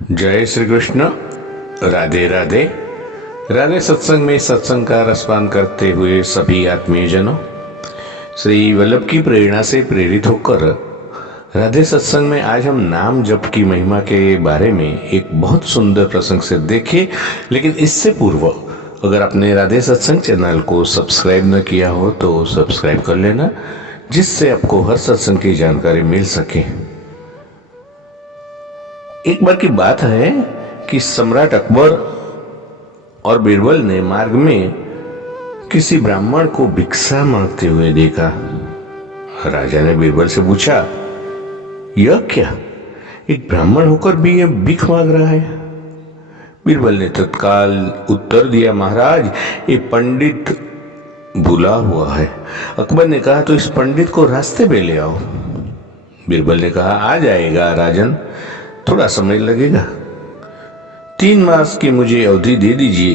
जय श्री कृष्ण। राधे राधे। राधे सत्संग में सत्संग का रसपान करते हुए सभी आत्मीय जनों, श्री वल्लभ की प्रेरणा से प्रेरित होकर राधे सत्संग में आज हम नाम जप की महिमा के बारे में एक बहुत सुंदर प्रसंग से देखें। लेकिन इससे पूर्व अगर आपने राधे सत्संग चैनल को सब्सक्राइब न किया हो तो सब्सक्राइब कर लेना, जिससे आपको हर सत्संग की जानकारी मिल सके। एक बार की बात है कि सम्राट अकबर और बीरबल ने मार्ग में किसी ब्राह्मण को भिक्षा मांगते हुए देखा। राजा ने बीरबल से पूछा, यह क्या, एक ब्राह्मण होकर भी यह भीख मांग रहा है? बीरबल ने तत्काल उत्तर दिया, महाराज, ये पंडित भूला हुआ है। अकबर ने कहा, तो इस पंडित को रास्ते पे ले आओ। बीरबल ने कहा, आ जाएगा राजन, थोड़ा समय लगेगा, 3 मास की मुझे अवधि दे दीजिए।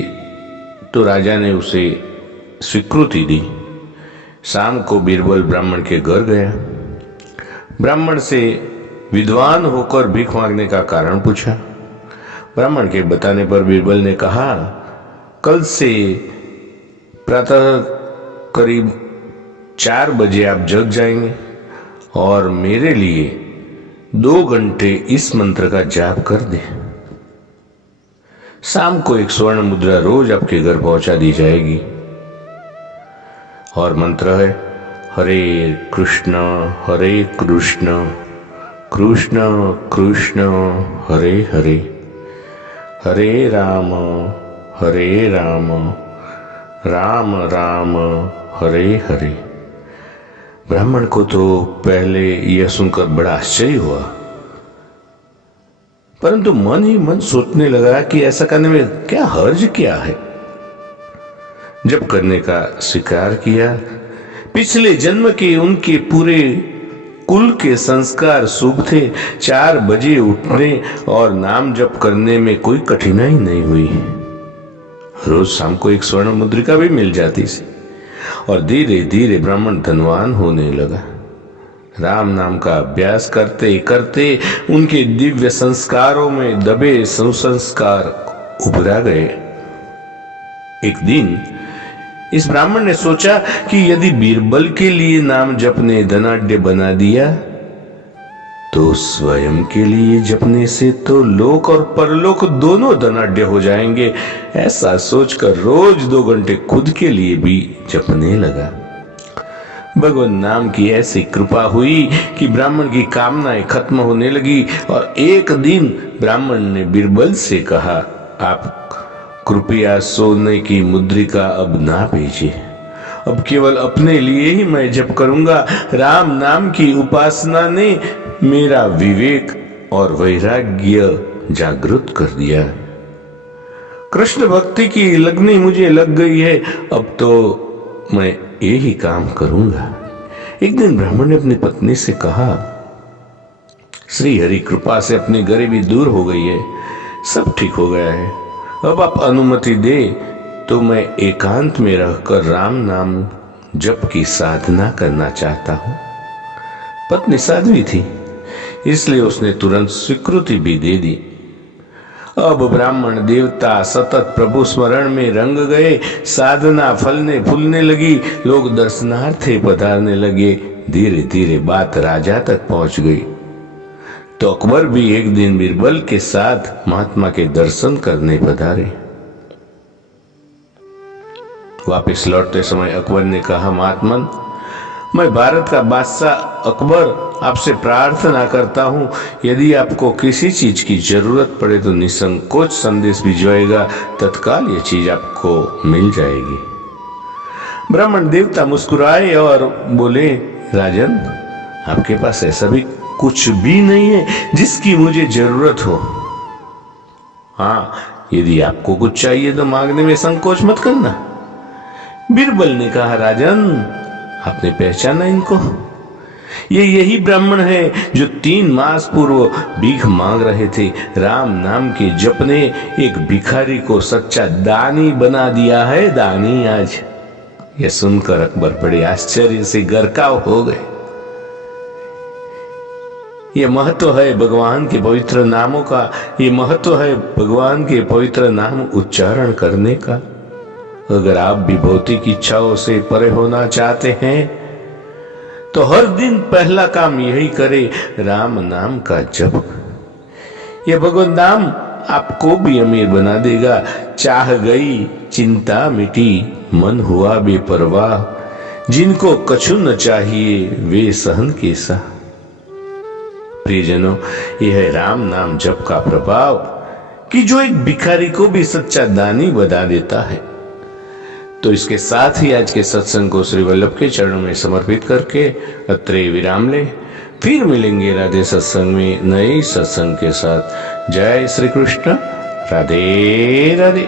तो राजा ने उसे स्वीकृति दी। शाम को बीरबल ब्राह्मण के घर गया। ब्राह्मण से विद्वान होकर भीख मांगने का कारण पूछा। ब्राह्मण के बताने पर बीरबल ने कहा, कल से प्रातः करीब 4 बजे आप जग जाएंगे और मेरे लिए 2 घंटे इस मंत्र का जाप कर दे। शाम को 1 स्वर्ण मुद्रा रोज आपके घर पहुंचा दी जाएगी और मंत्र है, हरे कृष्ण कृष्ण कृष्ण हरे हरे, हरे राम राम राम हरे हरे। ब्राह्मण को तो पहले यह सुनकर बड़ा आश्चर्य हुआ, परंतु मन ही मन सोचने लगा कि ऐसा करने में क्या हर्ज क्या है। जब करने का स्वीकार किया, पिछले जन्म के उनके पूरे कुल के संस्कार शुभ थे। 4 बजे उठने और नाम जप करने में कोई कठिनाई नहीं हुई। रोज शाम को 1 स्वर्ण मुद्रिका भी मिल जाती थी और धीरे धीरे ब्राह्मण धनवान होने लगा। राम नाम का अभ्यास करते करते उनके दिव्य संस्कारों में दबे संस्कार उभरा गए। एक दिन इस ब्राह्मण ने सोचा कि यदि बीरबल के लिए नाम जपने धनाढ्य बना दिया तो स्वयं के लिए जपने से तो लोक और परलोक दोनों धनाढ्य हो जाएंगे। ऐसा सोचकर रोज 2 घंटे खुद के लिए भी जपने लगा। भगवान नाम की ऐसी कृपा हुई कि ब्राह्मण की कामनाएं खत्म होने लगी और एक दिन ब्राह्मण ने बीरबल से कहा, आप कृपया सोने की मुद्रिका अब ना भेजिए, अब केवल अपने लिए ही मैं जप करूंगा। राम नाम की उपासना ने मेरा विवेक और वैराग्य जागृत कर दिया। कृष्ण भक्ति की लगनी मुझे लग गई है, अब तो मैं यही काम करूंगा। एक दिन ब्राह्मण ने अपनी पत्नी से कहा, श्री हरि कृपा से अपनी गरीबी दूर हो गई है, सब ठीक हो गया है। अब आप अनुमति दे तो मैं एकांत में रहकर राम नाम जप की साधना करना चाहता हूं। पत्नी साध्वी थी, इसलिए उसने तुरंत स्वीकृति भी दे दी। अब ब्राह्मण देवता सतत प्रभु स्मरण में रंग गए। साधना फलने फूलने लगी, लोग दर्शनार्थे पधारने लगे। धीरे धीरे बात राजा तक पहुंच गई। तो अकबर भी एक दिन बीरबल के साथ महात्मा के दर्शन करने पधारे। वापस लौटते समय अकबर ने कहा, महात्मन, मैं भारत का बादशाह अकबर आपसे प्रार्थना करता हूं, यदि आपको किसी चीज की जरूरत पड़े तो निसंकोच संदेश भिजवाएगा, तत्काल ये चीज आपको मिल जाएगी। ब्राह्मण देवता मुस्कुराए और बोले, राजन, आपके पास ऐसा भी कुछ भी नहीं है जिसकी मुझे जरूरत हो। हाँ, यदि आपको कुछ चाहिए तो मांगने में संकोच मत करना। बीरबल ने कहा, राजन, आपने पहचाना इनको? ये यही ब्राह्मण है जो 3 मास पूर्व भीख मांग रहे थे। राम नाम के जप ने एक भिखारी को सच्चा दानी बना दिया है। दानी आज। यह सुनकर अकबर बड़े आश्चर्य से गरकाव हो गए। ये महत्व है भगवान के पवित्र नामों का, ये महत्व है भगवान के पवित्र नाम उच्चारण करने का। अगर आप भी भौतिक इच्छाओं से परे होना चाहते हैं तो हर दिन पहला काम यही करे, राम नाम का जप। ये भगवान नाम आपको भी अमीर बना देगा। चाह गई चिंता मिटी, मन हुआ बेपरवाह, जिनको कछु न चाहिए वे सहन के सा। प्रियजनों, यह है राम नाम जप का प्रभाव कि जो एक भिखारी को भी सच्चा दानी बना देता है। तो इसके साथ ही आज के सत्संग को श्री वल्लभ के चरणों में समर्पित करके अत्रे विराम ले। फिर मिलेंगे राधे सत्संग में नए सत्संग के साथ। जय श्री कृष्ण। राधे राधे।